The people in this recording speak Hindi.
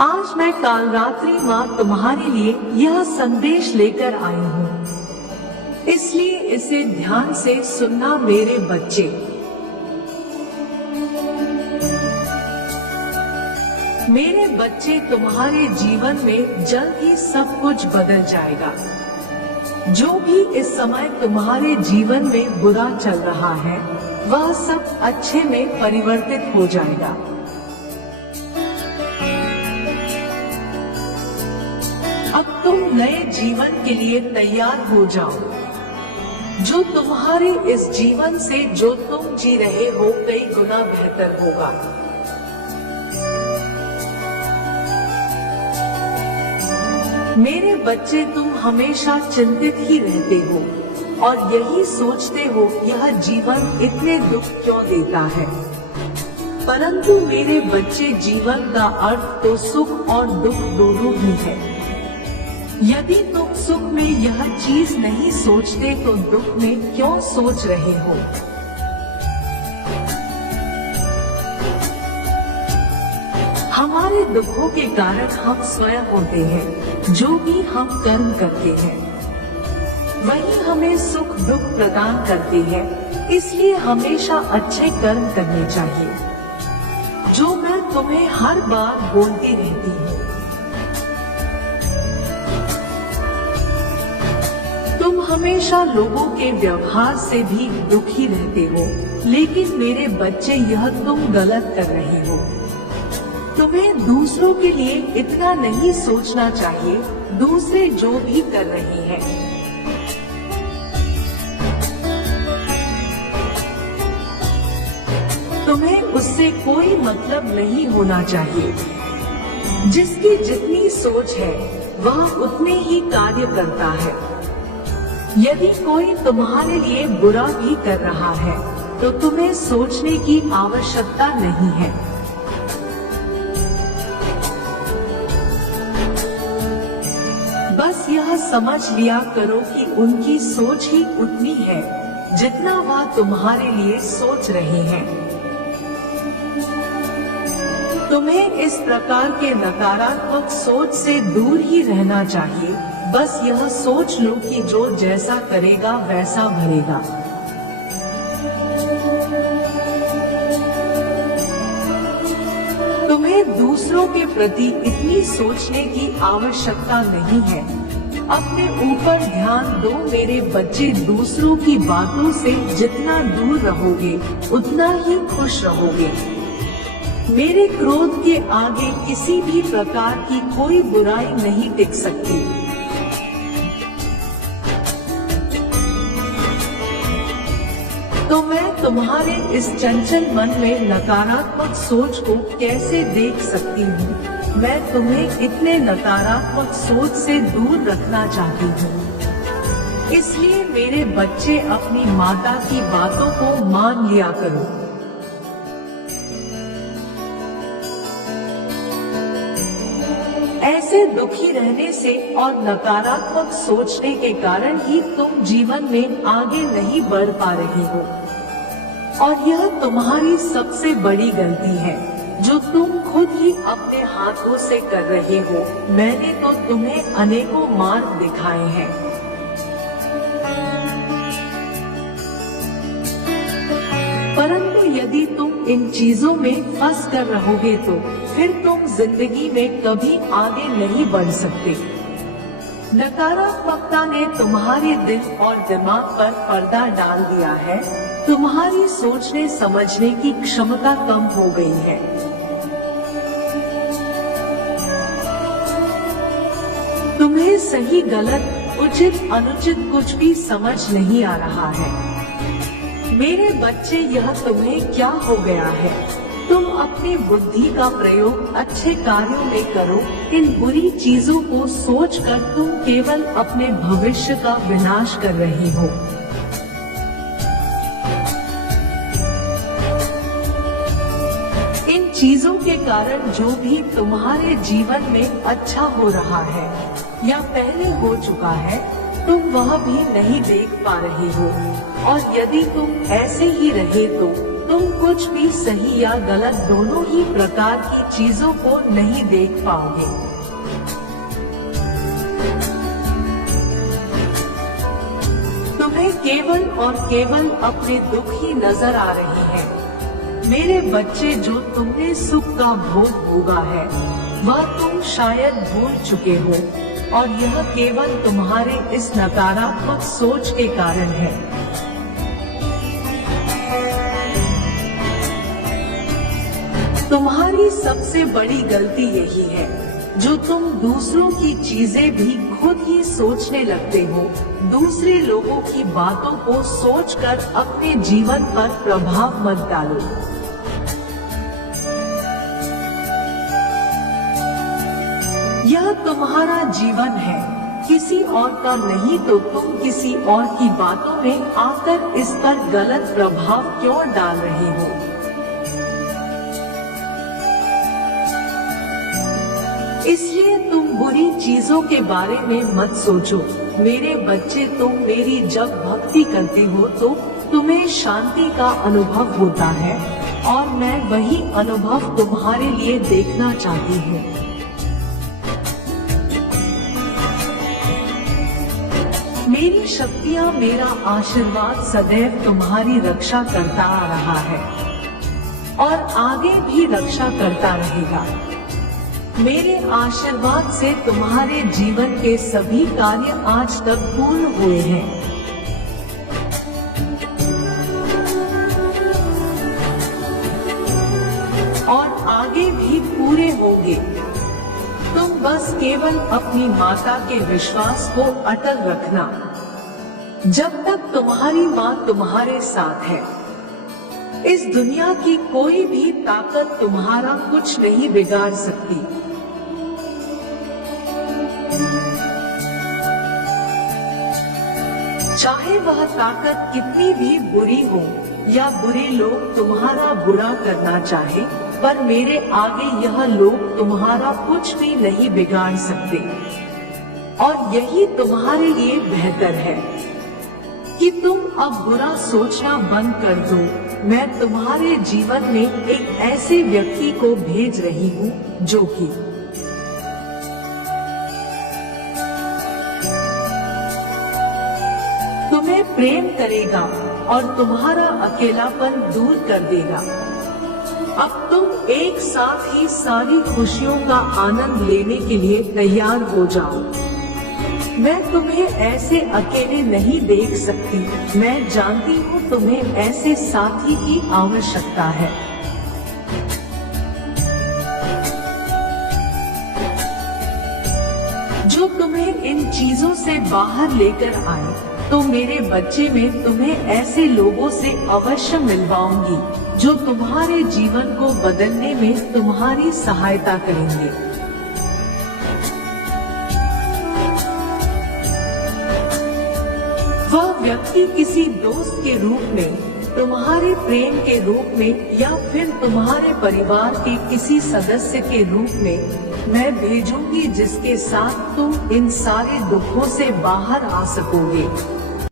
आज मैं काल रात्रि माँ तुम्हारे लिए यह संदेश लेकर आई हूँ, इसलिए इसे ध्यान से सुनना मेरे बच्चे। मेरे बच्चे, तुम्हारे जीवन में जल्द ही सब कुछ बदल जाएगा। जो भी इस समय तुम्हारे जीवन में बुरा चल रहा है, वह सब अच्छे में परिवर्तित हो जाएगा। अब तुम नए जीवन के लिए तैयार हो जाओ। जो तुम्हारे इस जीवन से जो तुम जी रहे हो कई गुना बेहतर होगा। मेरे बच्चे, तुम हमेशा चिंतित ही रहते हो और यही सोचते हो यह जीवन इतने दुख क्यों देता है। परंतु मेरे बच्चे, जीवन का अर्थ तो सुख और दुख दोनों ही है। यदि तुम सुख में यह चीज नहीं सोचते तो दुख में क्यों सोच रहे हो। हमारे दुखों के कारण हम स्वयं होते हैं। जो भी हम कर्म करते हैं वही हमें सुख दुख प्रदान करते हैं। इसलिए हमेशा अच्छे कर्म करने चाहिए, जो मैं तुम्हें हर बार बोलती रहती हूँ। तुम हमेशा लोगों के व्यवहार से भी दुखी रहते हो, लेकिन मेरे बच्चे, यह तुम गलत कर रहे हो। तुम्हें दूसरों के लिए इतना नहीं सोचना चाहिए। दूसरे जो भी कर रहे हैं, तुम्हें उससे कोई मतलब नहीं होना चाहिए। जिसकी जितनी सोच है वह उतने ही कार्य करता है। यदि कोई तुम्हारे लिए बुरा भी कर रहा है तो तुम्हें सोचने की आवश्यकता नहीं है। बस यह समझ लिया करो कि उनकी सोच ही उतनी है जितना वह तुम्हारे लिए सोच रहे हैं। तुम्हें इस प्रकार के नकारात्मक सोच से दूर ही रहना चाहिए। बस यह सोच लो कि जो जैसा करेगा वैसा भरेगा। तुम्हें दूसरों के प्रति इतनी सोचने की आवश्यकता नहीं है। अपने ऊपर ध्यान दो मेरे बच्चे। दूसरों की बातों से जितना दूर रहोगे उतना ही खुश रहोगे। मेरे क्रोध के आगे किसी भी प्रकार की कोई बुराई नहीं टिक सकती। तो मैं तुम्हारे इस चंचल मन में नकारात्मक सोच को कैसे देख सकती हूँ। मैं तुम्हें इतने नकारात्मक सोच से दूर रखना चाहती हूँ। इसलिए मेरे बच्चे, अपनी माता की बातों को मान लिया करो। ऐसे दुखी रहने से और नकारात्मक सोचने के कारण ही तुम जीवन में आगे नहीं बढ़ पा रहे हो। और यह तुम्हारी सबसे बड़ी गलती है जो तुम खुद ही अपने हाथों से कर रहे हो। मैंने तो तुम्हें अनेकों मार्ग दिखाए हैं। परंतु यदि तुम इन चीजों में फंस कर रहोगे तो फिर तुम जिंदगी में कभी आगे नहीं बढ़ सकते। नकारात्मकता ने तुम्हारे दिल और दिमाग पर पर्दा डाल दिया है। तुम्हारी सोचने समझने की क्षमता कम हो गई है। तुम्हें सही गलत उचित अनुचित कुछ भी समझ नहीं आ रहा है। मेरे बच्चे, यह तुम्हें क्या हो गया है। तुम अपनी बुद्धि का प्रयोग अच्छे कार्यों में करो। इन बुरी चीजों को सोचकर तुम केवल अपने भविष्य का विनाश कर रहे हो। इन चीजों के कारण जो भी तुम्हारे जीवन में अच्छा हो रहा है या पहले हो चुका है, तुम वह भी नहीं देख पा रहे हो। और यदि तुम ऐसे ही रहे तो तुम कुछ भी सही या गलत दोनों ही प्रकार की चीजों को नहीं देख पाओगे। तुम्हें केवल और केवल अपने दुख ही नजर आ रहे हैं। मेरे बच्चे, जो तुमने सुख का भोग भोगा है वह तुम शायद भूल चुके हो, और यह केवल तुम्हारे इस नकारात्मक सोच के कारण है। तुम्हारी सबसे बड़ी गलती यही है, जो तुम दूसरों की चीजें भी खुद ही सोचने लगते हो। दूसरे लोगों की बातों को सोचकर अपने जीवन पर प्रभाव मत डालो। यह तुम्हारा जीवन है, किसी और का नहीं, तो तुम किसी और की बातों में आकर इस पर गलत प्रभाव क्यों डाल रहे हो? इसलिए तुम बुरी चीजों के बारे में मत सोचो। मेरे बच्चे, तुम मेरी जब भक्ति करते हो तो तुम्हें शांति का अनुभव होता है, और मैं वही अनुभव तुम्हारे लिए देखना चाहती हूँ। मेरी शक्तियाँ, मेरा आशीर्वाद सदैव तुम्हारी रक्षा करता आ रहा है और आगे भी रक्षा करता रहेगा। मेरे आशीर्वाद से तुम्हारे जीवन के सभी कार्य आज तक पूर्ण हुए हैं। और आगे भी पूरे होंगे। तुम बस केवल अपनी माता के विश्वास को अटल रखना। जब तक तुम्हारी माँ तुम्हारे साथ है, इस दुनिया की कोई भी ताकत तुम्हारा कुछ नहीं बिगाड़ सकती। चाहे वह ताकत कितनी भी बुरी हो या बुरे लोग तुम्हारा बुरा करना चाहे, पर मेरे आगे यह लोग तुम्हारा कुछ भी नहीं बिगाड़ सकते। और यही तुम्हारे लिए बेहतर है कि तुम अब बुरा सोचना बंद कर दो। मैं तुम्हारे जीवन में एक ऐसे व्यक्ति को भेज रही हूँ जो कि तुम्हें प्रेम करेगा और तुम्हारा अकेलापन दूर कर देगा। अब तुम एक साथ ही सारी खुशियों का आनंद लेने के लिए तैयार हो जाओ। मैं तुम्हें ऐसे अकेले नहीं देख सकती। मैं जानती हूँ तुम्हें ऐसे साथी की आवश्यकता है। जो तुम्हें इन चीजों से बाहर लेकर आए। तो मेरे बच्चे, में तुम्हें ऐसे लोगों से अवश्य मिलवाऊंगी जो तुम्हारे जीवन को बदलने में तुम्हारी सहायता करेंगे। वह व्यक्ति किसी दोस्त के रूप में, तुम्हारे प्रेम के रूप में, या फिर तुम्हारे परिवार के किसी सदस्य के रूप में मैं भेजूंगी, जिसके साथ तुम इन सारे दुखों से बाहर आ सकोगे।